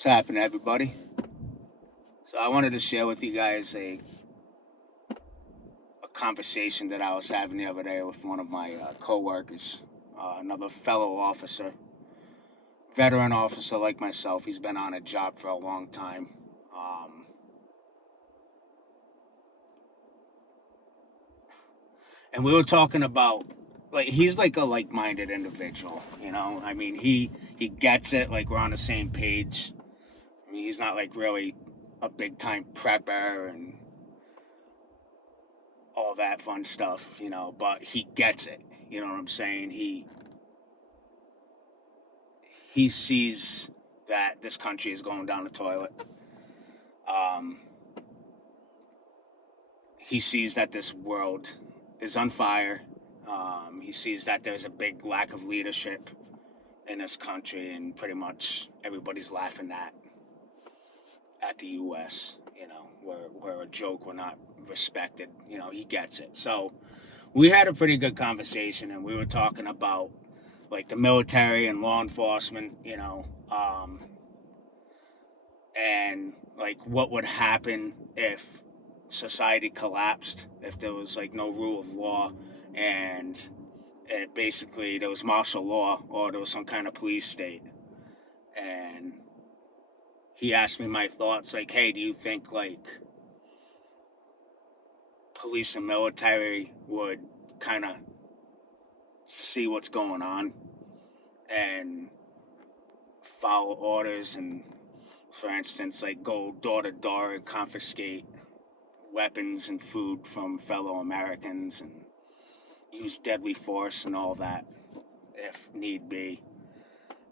What's happening, everybody? So I wanted to share with you guys a conversation that I was having the other day with one of my co-workers, another fellow officer, veteran officer like myself. He's been on a job for a long time. Um, and we were talking about, like, he's like a like-minded individual, you know? I mean, he gets it, like we're on the same page. I mean, he's not like really a big-time prepper and all that fun stuff, but he gets it. You know what I'm saying? He sees that this country is going down the toilet. Um, he sees that this world is on fire. He sees that there's a big lack of leadership in this country, and pretty much everybody's laughing at the U.S. We're a joke. We're not respected. He gets it. So we had a pretty good conversation, and we were talking about like the military and law enforcement, and like what would happen if society collapsed, if there was like no rule of law, and basically there was martial law or there was some kind of police state. And he asked me my thoughts, like, hey, do you think like police and military would kind of see what's going on and follow orders and, for instance, like go door to door and confiscate weapons and food from fellow Americans and use deadly force and all that if need be?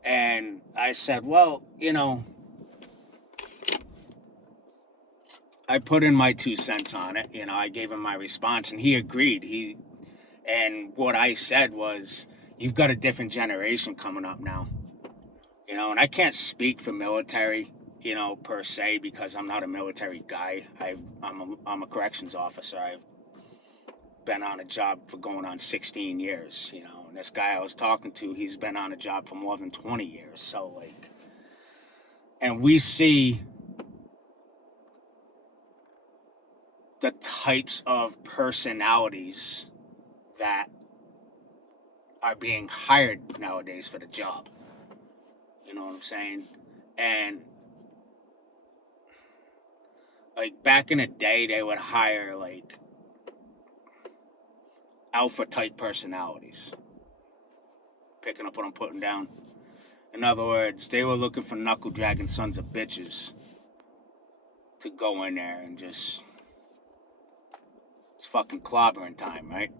And I said, well, I put in my 2 cents on it. I gave him my response and he agreed. And what I said was, you've got a different generation coming up now. And I can't speak for military, per se, because I'm not a military guy. I'm a corrections officer. I've been on a job for going on 16 years, and this guy I was talking to, he's been on a job for more than 20 years. So, like, and we see the types of personalities that are being hired nowadays for the job. You know what I'm saying? And like back in the day, they would hire like alpha type personalities. Picking up what I'm putting down. In other words, they were looking for knuckle dragging sons of bitches to go in there and just, it's fucking clobbering time, right?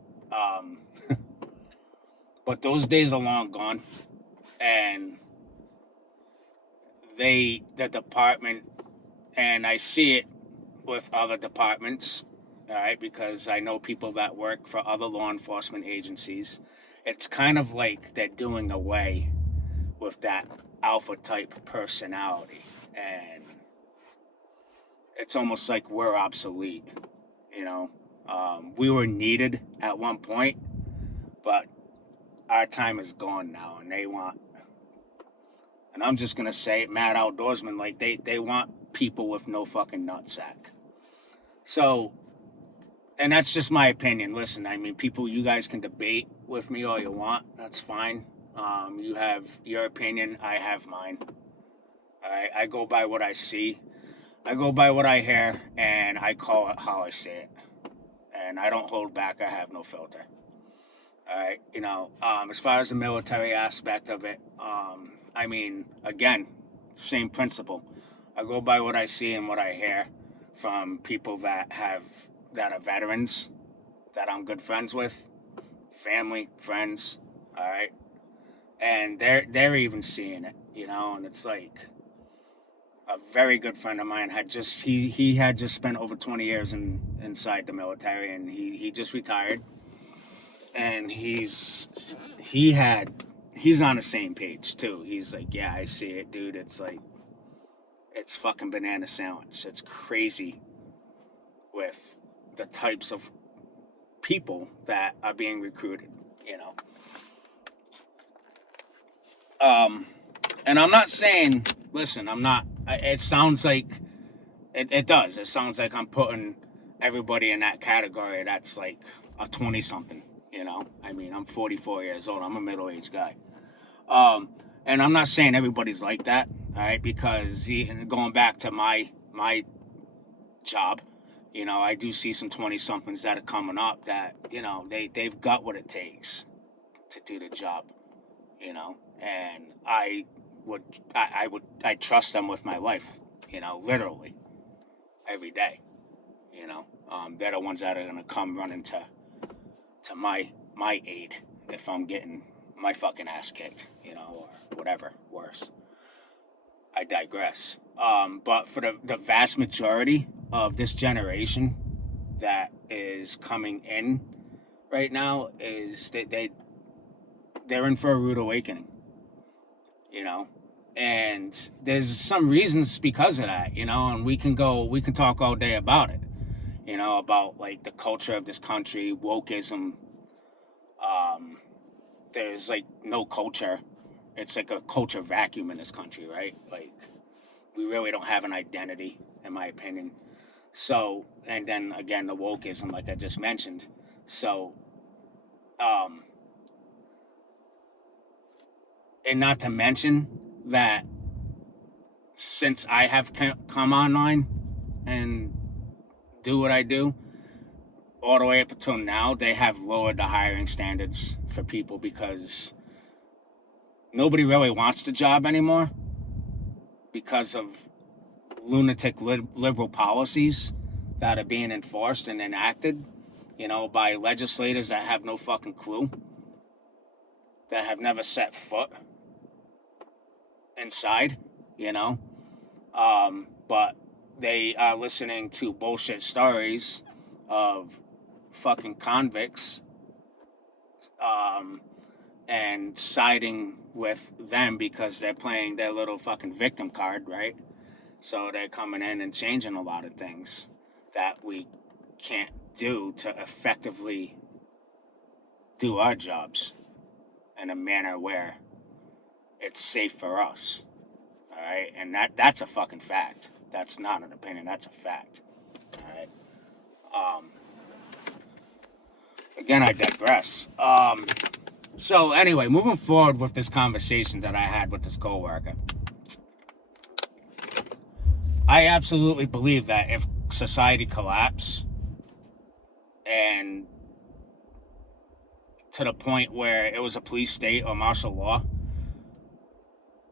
But those days are long gone, and the department, and I see it with other departments, all right, because I know people that work for other law enforcement agencies. It's kind of like they're doing away with that alpha type personality, and it's almost like we're obsolete. We were needed at one point, but our time is gone now, and they want, and I'm just gonna say it, mad outdoorsmen, like they want people with no fucking nutsack. So, and that's just my opinion. Listen, I mean, people, you guys can debate with me all you want. That's fine. You have your opinion. I have mine. All right. I go by what I see. I go by what I hear, and I call it how I see it. And I don't hold back. I have no filter. All right. As far as the military aspect of it, I mean, again, same principle. I go by what I see and what I hear from people that are veterans, that I'm good friends with, family, friends, all right, and they're even seeing it, and it's like a very good friend of mine had just he had just spent over 20 years inside the military, and he just retired, and he's on the same page too. He's like, yeah, I see it, dude. It's like, it's fucking banana sandwich. It's crazy with the types of people that are being recruited, And I'm not saying, listen, I'm not it sounds like it does. It sounds like I'm putting everybody in that category that's like a 20 something. You know, I mean, I'm 44 years old. I'm a middle aged guy. And I'm not saying everybody's like that, all right? Because going back to my job, you know, I do see some 20 somethings that are coming up that, you know, they've got what it takes to do the job, you know, and I trust them with my life, you know, literally every day, you know. They're the ones that are gonna come running to my aid if I'm getting my fucking ass kicked, you know, or whatever worse. I digress. But for the vast majority of this generation that is coming in right now, is they're in for a rude awakening, you know. And there's some reasons because of that, you know, and we can talk all day about it, you know, about like the culture of this country, wokeism. There's like no culture. It's like a culture vacuum in this country, right? Like, we really don't have an identity, in my opinion. So, and then again, the wokeism, like I just mentioned. So, and not to mention that since I have come online and do what I do, all the way up until now, they have lowered the hiring standards for people because nobody really wants the job anymore because of lunatic liberal policies that are being enforced and enacted, you know, by legislators that have no fucking clue, that have never set foot inside, you know. But they are listening to bullshit stories of fucking convicts, and siding with them because they're playing their little fucking victim card, right? So they're coming in and changing a lot of things that we can't do to effectively do our jobs in a manner where it's safe for us. All right? And that's a fucking fact. That's not an opinion, that's a fact. All right? Again, I digress. So anyway, moving forward with this conversation that I had with this coworker, I absolutely believe that if society collapsed and to the point where it was a police state or martial law,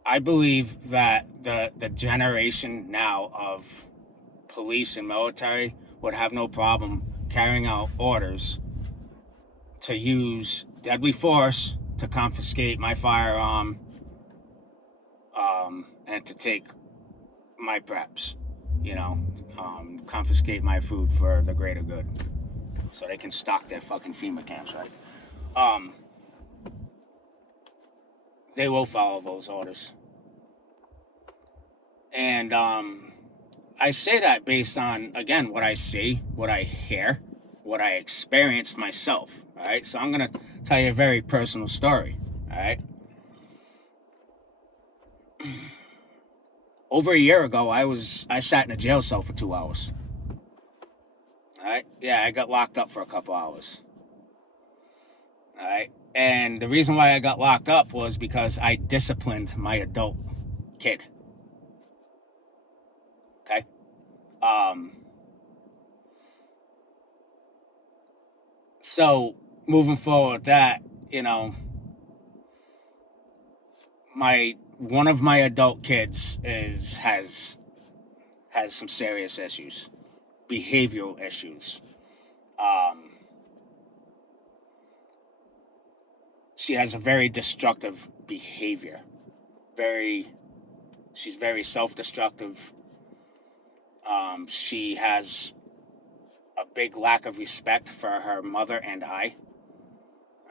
I believe that the generation now of police and military would have no problem carrying out orders to use deadly force to confiscate my firearm, and to take my preps, you know, confiscate my food for the greater good, so they can stock their fucking FEMA camps, right? They will follow those orders. And I say that based on, again, what I see, what I hear, what I experienced myself, all right? So I'm going to tell you a very personal story, all right? Over a year ago, I sat in a jail cell for 2 hours. All right? Yeah, I got locked up for a couple hours. All right? And the reason why I got locked up was because I disciplined my adult kid. Okay? So moving forward with that, you know, one of my adult kids has some serious issues, behavioral issues. She has a very destructive behavior. She's very self-destructive. She has a big lack of respect for her mother and I.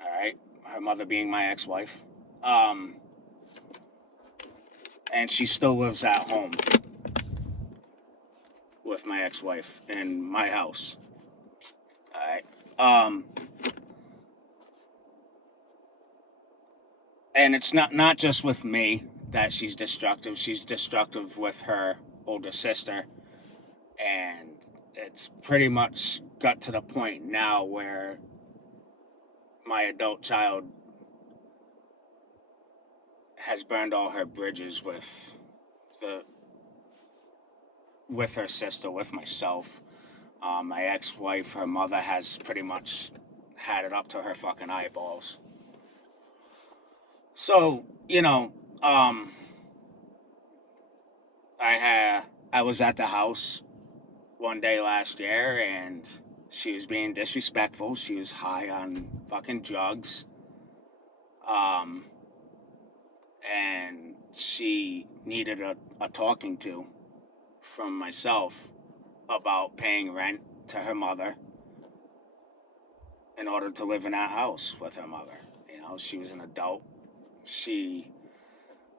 All right, her mother being my ex-wife. And she still lives at home with my ex-wife in my house. All right. And it's not just with me that she's destructive. She's destructive with her older sister. And it's pretty much got to the point now where my adult child has burned all her bridges with her sister, with myself. My ex-wife, her mother, has pretty much had it up to her fucking eyeballs. So, I was at the house one day last year, and she was being disrespectful. She was high on fucking drugs. And she needed a talking to from myself about paying rent to her mother in order to live in that house with her mother. She was an adult. She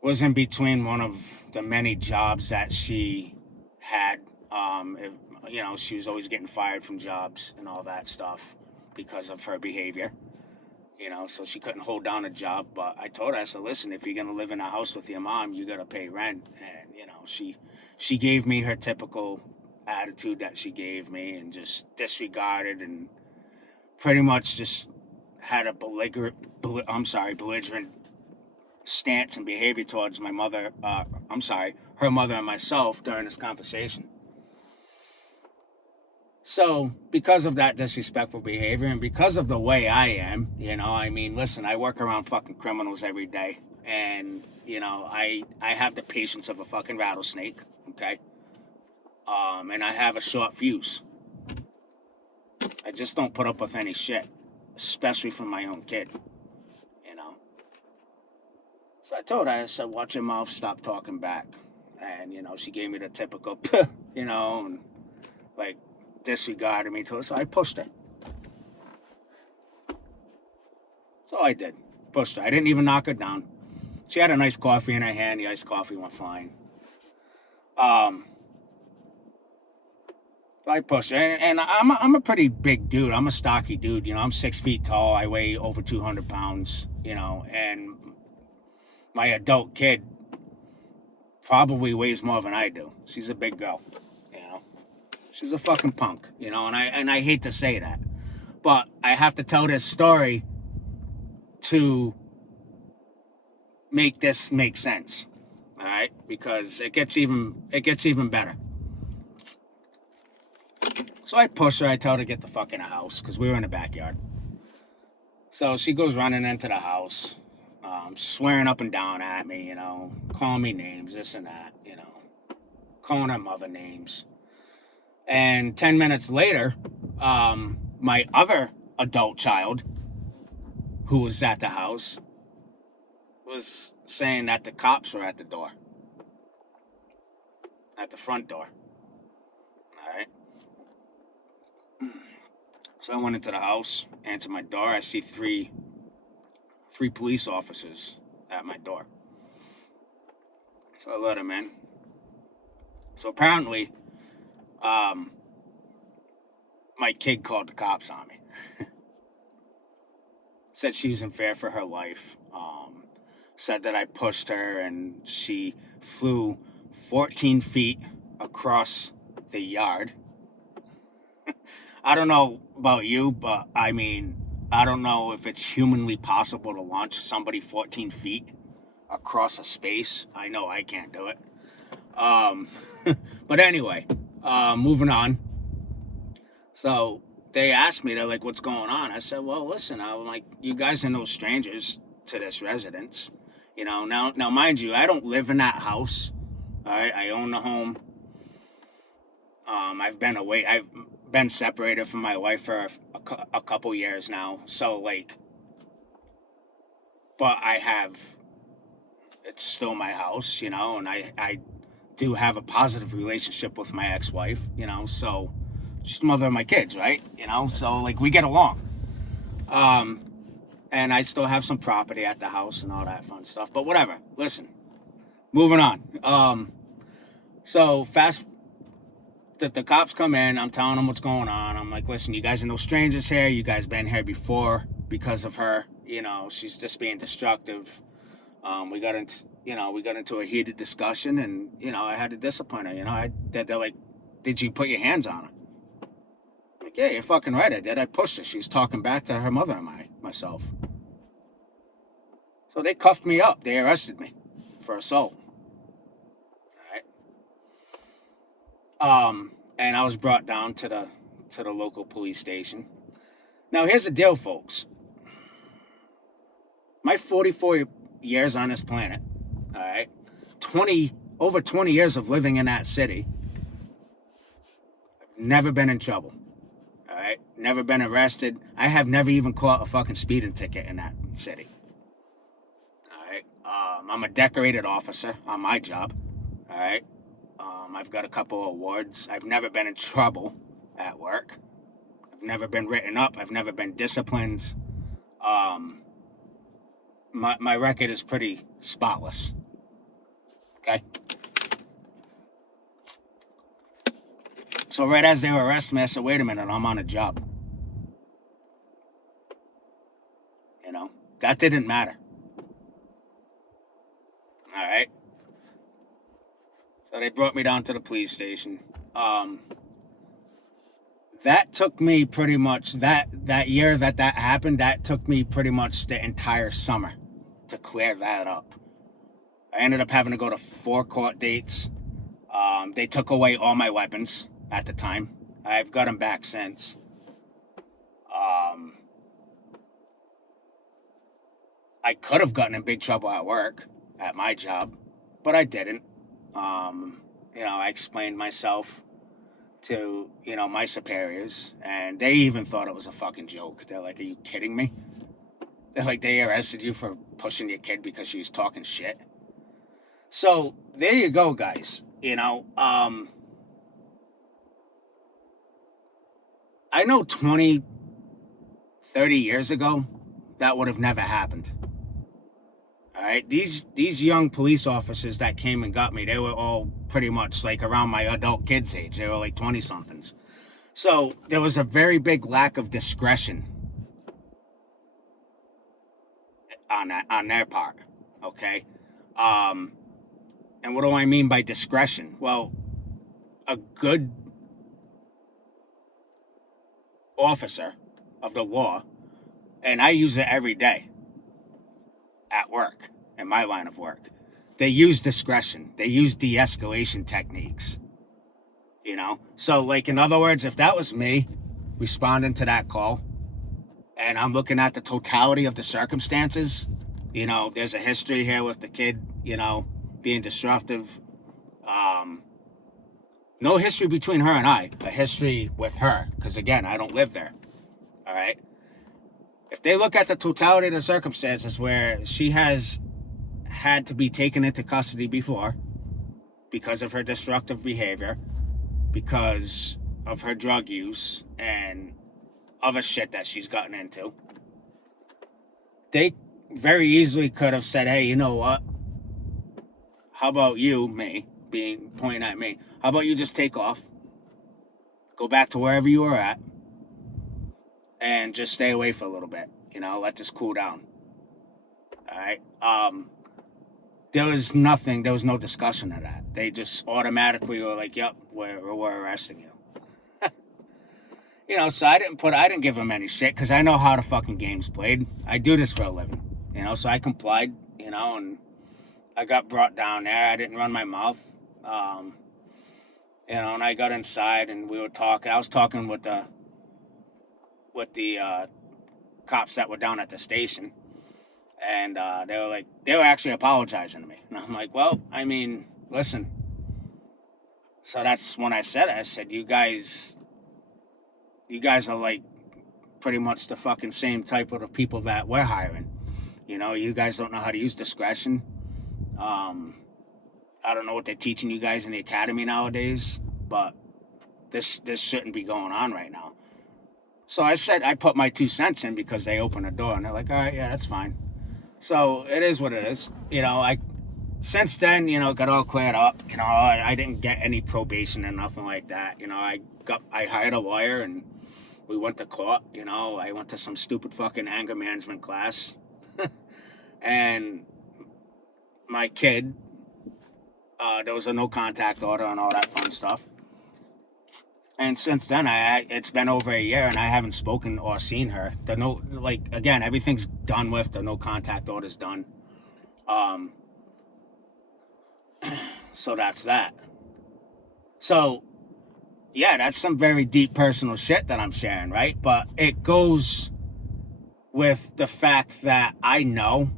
was in between one of the many jobs that she had. She was always getting fired from jobs and all that stuff because of her behavior. So she couldn't hold down a job. But I told her, I said, listen, if you're going to live in a house with your mom, you got to pay rent. And, she gave me her typical attitude that she gave me and just disregarded and pretty much just had a belligerent stance and behavior towards my mother, her mother and myself during this conversation. So, because of that disrespectful behavior and because of the way I am, listen, I work around fucking criminals every day. And, I have the patience of a fucking rattlesnake, okay? And I have a short fuse. I just don't put up with any shit, especially from my own kid, So I told her, I said, watch your mouth, stop talking back. And, she gave me the typical, and, like, disregarded me to her, so I pushed her. So I did. Pushed her. I didn't even knock her down. She had a nice coffee in her hand. The iced coffee went fine. So I pushed her. And I'm a pretty big dude. I'm a stocky dude. I'm 6 feet tall. I weigh over 200 pounds, and my adult kid probably weighs more than I do. She's a big girl, She's a fucking punk, and I hate to say that. But I have to tell this story to make this make sense. All right? Because it gets even better. So I push her, I tell her to get the fuck in the house, because we were in the backyard. So she goes running into the house, swearing up and down at me, calling me names, this and that, calling her mother names. And 10 minutes later, my other adult child, who was at the house, was saying that the cops were at the door. At the front door. Alright? So I went into the house, answered my door. I see three police officers at my door. So I let them in. So apparently, my kid called the cops on me. Said she was in fear for her life. Said that I pushed her and she flew 14 feet across the yard. I don't know about you, but I don't know if it's humanly possible to launch somebody 14 feet across a space. I know I can't do it. But anyway, moving on. So they asked me, they're like, what's going on? I said, well, listen, I'm like, you guys are no strangers to this residence. Now mind you, I don't live in that house. All right, I own the home. I've been separated from my wife for a couple years now. So but it's still my house, and I do have a positive relationship with my ex-wife, so she's the mother of my kids, right? So we get along. And I still have some property at the house and all that fun stuff, but whatever. Listen, moving on. So fast that the cops come in, I'm telling them what's going on. I'm like, listen, you guys are no strangers here. You guys been here before because of her. She's just being destructive. We got into a heated discussion, and I had to discipline her. They're like, "Did you put your hands on her?" I'm like, yeah, you're fucking right, I did. I pushed her. She was talking back to her mother and myself. So they cuffed me up. They arrested me for assault. All right. And I was brought down to the local police station. Now here's the deal, folks. My 44 years on this planet, all right, over 20 years of living in that city, I've never been in trouble. All right, never been arrested. I have never even caught a fucking speeding ticket in that city. All right, I'm a decorated officer on my job. All right, I've got a couple of awards. I've never been in trouble at work. I've never been written up. I've never been disciplined. My record is pretty spotless. Okay. So right as they were arresting me, I said, "Wait a minute, I'm on a job." That didn't matter. All right. So they brought me down to the police station. That took me pretty much that year that happened. That took me pretty much the entire summer to clear that up. I ended up having to go to 4 court dates. They took away all my weapons at the time. I've got them back since. I could have gotten in big trouble at work, at my job, but I didn't. I explained myself to, my superiors, and they even thought it was a fucking joke. They're like, "Are you kidding me?" They're like, "They arrested you for pushing your kid because she was talking shit." So there you go, guys. I know 20, 30 years ago, that would have never happened. All right, these young police officers that came and got me, they were all pretty much like around my adult kids' age. They were like 20-somethings. So there was a very big lack of discretion on their part. Okay, and what do I mean by discretion? Well, a good officer of the law, and I use it every day at work, in my line of work. They use discretion. They use de-escalation techniques. So like, in other words, if that was me responding to that call, and I'm looking at the totality of the circumstances, there's a history here with the kid, being disruptive. No history between her and I, a history with her, because again, I don't live there. All right. If they look at the totality of the circumstances where she has had to be taken into custody before because of her destructive behavior, because of her drug use and other shit that she's gotten into, they very easily could have said, "Hey, you know what? How about you," pointing at me, "how about you just take off, go back to wherever you were at, and just stay away for a little bit, let this cool down." All right. There was no discussion of that. They just automatically were like, "Yep, we're arresting you." So I didn't give them any shit, because I know how the fucking game's played. I do this for a living, so I complied, and I got brought down there. I didn't run my mouth, and I got inside and we were talking. I was talking with the cops that were down at the station, and they were actually apologizing to me, and I'm like, "Well, I mean, listen." So that's when I said, "You guys are like pretty much the fucking same type of people that we're hiring. You guys don't know how to use discretion. I don't know what they're teaching you guys in the academy nowadays, but this shouldn't be going on right now." So I put my 2 cents in, because they opened the door and they're like, "All right, yeah, that's fine." So it is what it is. Since then, got all cleared up. I didn't get any probation or nothing like that. I hired a lawyer and we went to court. I went to some stupid fucking anger management class. And my kid. There was a no contact order and all that fun stuff. And since then, it's been over a year, and I haven't spoken or seen her. Again, everything's done with. The no contact order's done. So that's that. So, yeah, that's some very deep personal shit that I'm sharing, right? But it goes with the fact that I know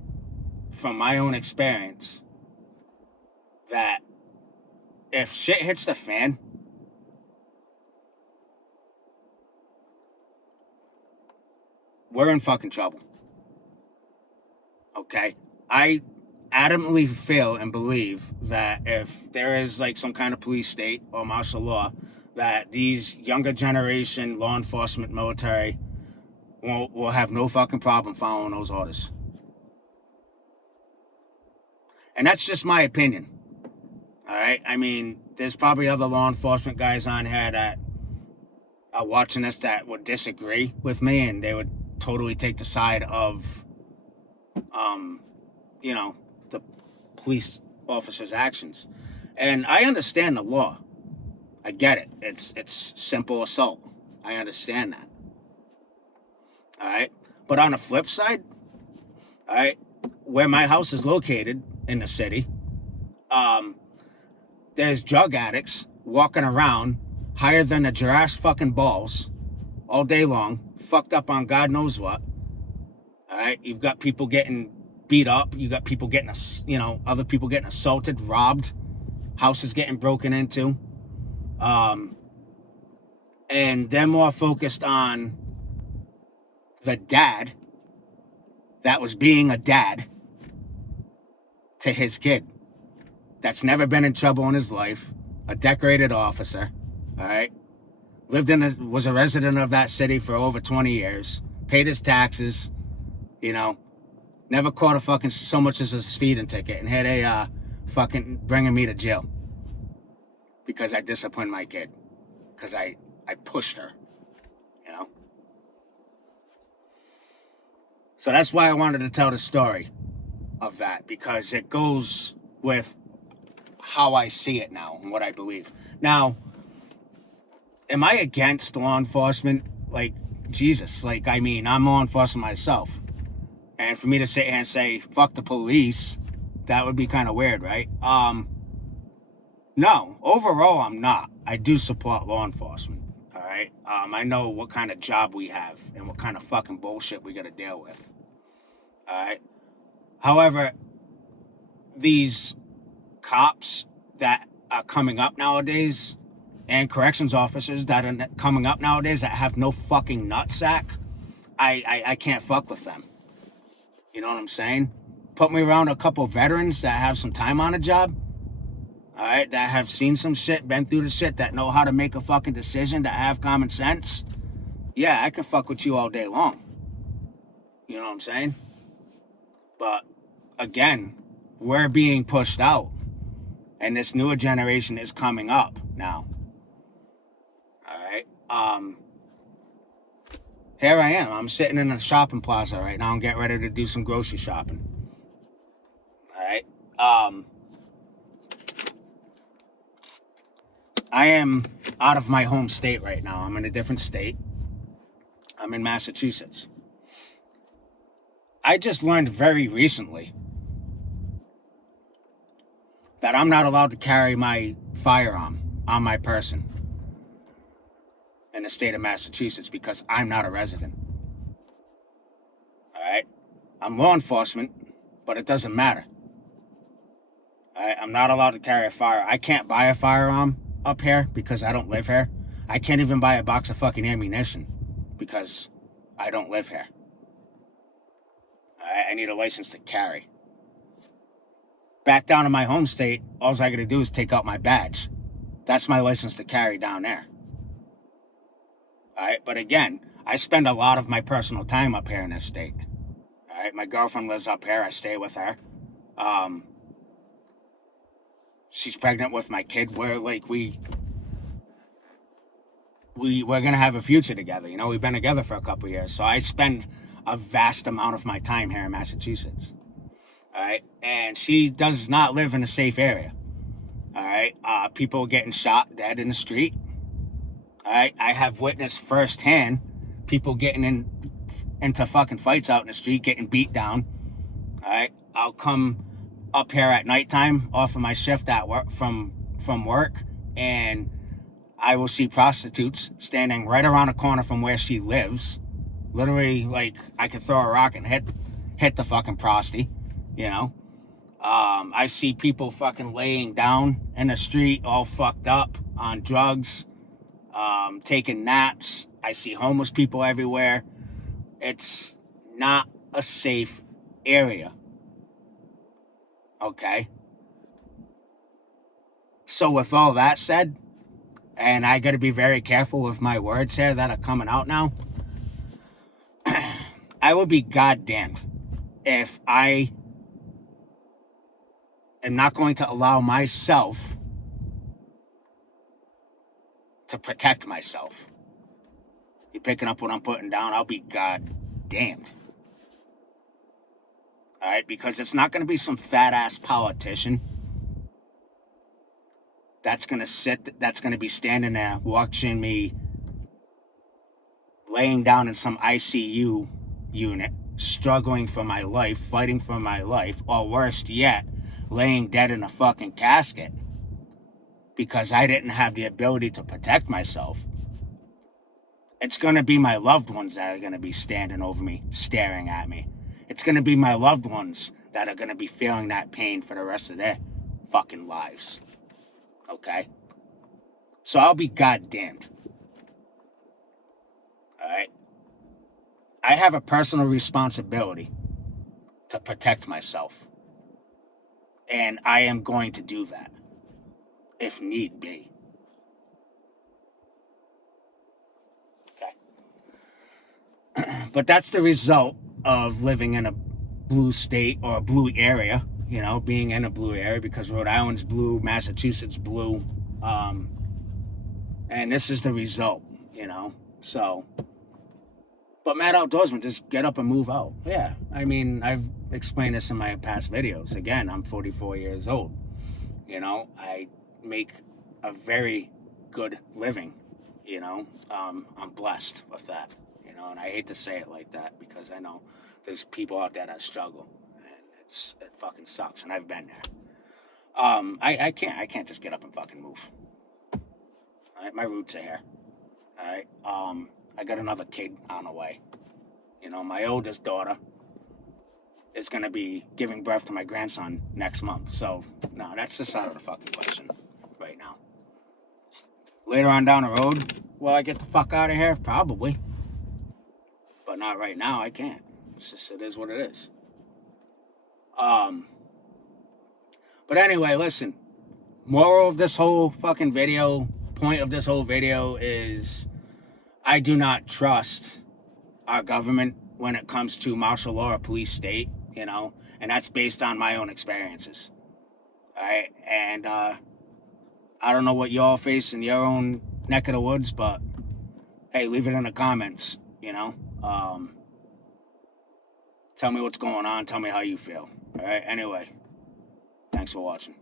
from my own experience that if shit hits the fan, we're in fucking trouble. Okay? I adamantly feel and believe that if there is like some kind of police state or martial law, that these younger generation law enforcement military will have no fucking problem following those orders. And that's just my opinion. All right? I mean, there's probably other law enforcement guys on here that are watching this that would disagree with me, and they would totally take the side of, the police officer's actions. And I understand the law. I get it. It's simple assault. I understand that. All right? But on the flip side, all right, where my house is located in the city, there's drug addicts walking around higher than the giraffe's fucking balls all day long, fucked up on God knows what. All right, you've got people getting beat up. You got people getting, other people getting assaulted, robbed, houses getting broken into. And they're more focused on the dad that was being a dad to his kid that's never been in trouble in his life, a decorated officer, all right, was a resident of that city for over 20 years, paid his taxes, never caught a fucking so much as a speeding ticket, and had a fucking bringing me to jail because I disciplined my kid, because I pushed her, So that's why I wanted to tell the story of that, because it goes with how I see it now and what I believe. Now, am I against law enforcement? Like, Jesus, I'm law enforcement myself. And for me to sit here and say, fuck the police, that would be kind of weird, right? No, overall, I'm not. I do support law enforcement, all right? I know what kind of job we have and what kind of fucking bullshit we got to deal with, all right? However, these cops that are coming up nowadays and corrections officers that are coming up nowadays that have no fucking nutsack, I can't fuck with them. You know what I'm saying? Put me around a couple veterans that have some time on a job, all right, that have seen some shit, been through the shit, that know how to make a fucking decision, that have common sense. Yeah, I can fuck with you all day long. You know what I'm saying? But again, we're being pushed out, and this newer generation is coming up now. All right. Here I am. I'm sitting in a shopping plaza right now and getting ready to do some grocery shopping. All right. I am out of my home state right now. I'm in a different state. I'm in Massachusetts. I just learned very recently that I'm not allowed to carry my firearm on my person in the state of Massachusetts because I'm not a resident. All right? I'm law enforcement, but it doesn't matter. All right? I'm not allowed to carry a firearm. I can't buy a firearm up here because I don't live here. I can't even buy a box of fucking ammunition because I don't live here. I need a license to carry. Back down in my home state, all I gotta do is take out my badge. That's my license to carry down there. All right, but again, I spend a lot of my personal time up here in this state. All right, my girlfriend lives up here. I stay with her. She's pregnant with my kid. We're gonna have a future together. We've been together for a couple years, so I spend a vast amount of my time here in Massachusetts. All right. And she does not live in a safe area. All right. People getting shot dead in the street. All right. I have witnessed firsthand people getting into fucking fights out in the street, getting beat down. All right. I'll come up here at nighttime off of my shift at work from work, and I will see prostitutes standing right around the corner from where she lives. Literally, like, I could throw a rock and hit the fucking prosty, you know. I see people fucking laying down in the street, all fucked up on drugs, taking naps. I see homeless people everywhere. It's not a safe area. Okay? So with all that said, and I got to be very careful with my words here that are coming out now, I would be goddamned if I am not going to allow myself to protect myself. You picking up what I'm putting down? I'll be goddamned. All right? Because it's not going to be some fat-ass politician that's going to be standing there watching me laying down in some ICU unit, struggling for my life, fighting for my life, or worse yet, laying dead in a fucking casket because I didn't have the ability to protect myself. It's going to be my loved ones that are going to be standing over me, staring at me. It's going to be my loved ones that are going to be feeling that pain for the rest of their fucking lives. Okay? So I'll be goddamned. Alright? I have a personal responsibility to protect myself. And I am going to do that, if need be. Okay? But that's the result of living in a blue state or a blue area, you know, being in a blue area, because Rhode Island's blue, Massachusetts blue, and this is the result, you know. So, but Mad Outdoorsman, just get up and move out. Yeah, I mean, I've explained this in my past videos. Again, I'm 44 years old. You know, I make a very good living. You know, I'm blessed with that. You know, and I hate to say it like that because I know there's people out there that struggle, and it fucking sucks. And I've been there. I can't just get up and fucking move. All right, my roots are here. All right, I got another kid on the way. You know, my oldest daughter is going to be giving birth to my grandson next month. So, no, that's just out of the fucking question right now. Later on down the road, will I get the fuck out of here? Probably. But not right now, I can't. It's just, it is what it is. But anyway, listen. Moral of this whole fucking video, point of this whole video is I do not trust our government when it comes to martial law or police state, you know, and that's based on my own experiences. All right, and I don't know what y'all face in your own neck of the woods, but hey, leave it in the comments, you know. Tell me what's going on. Tell me how you feel. All right, anyway, thanks for watching.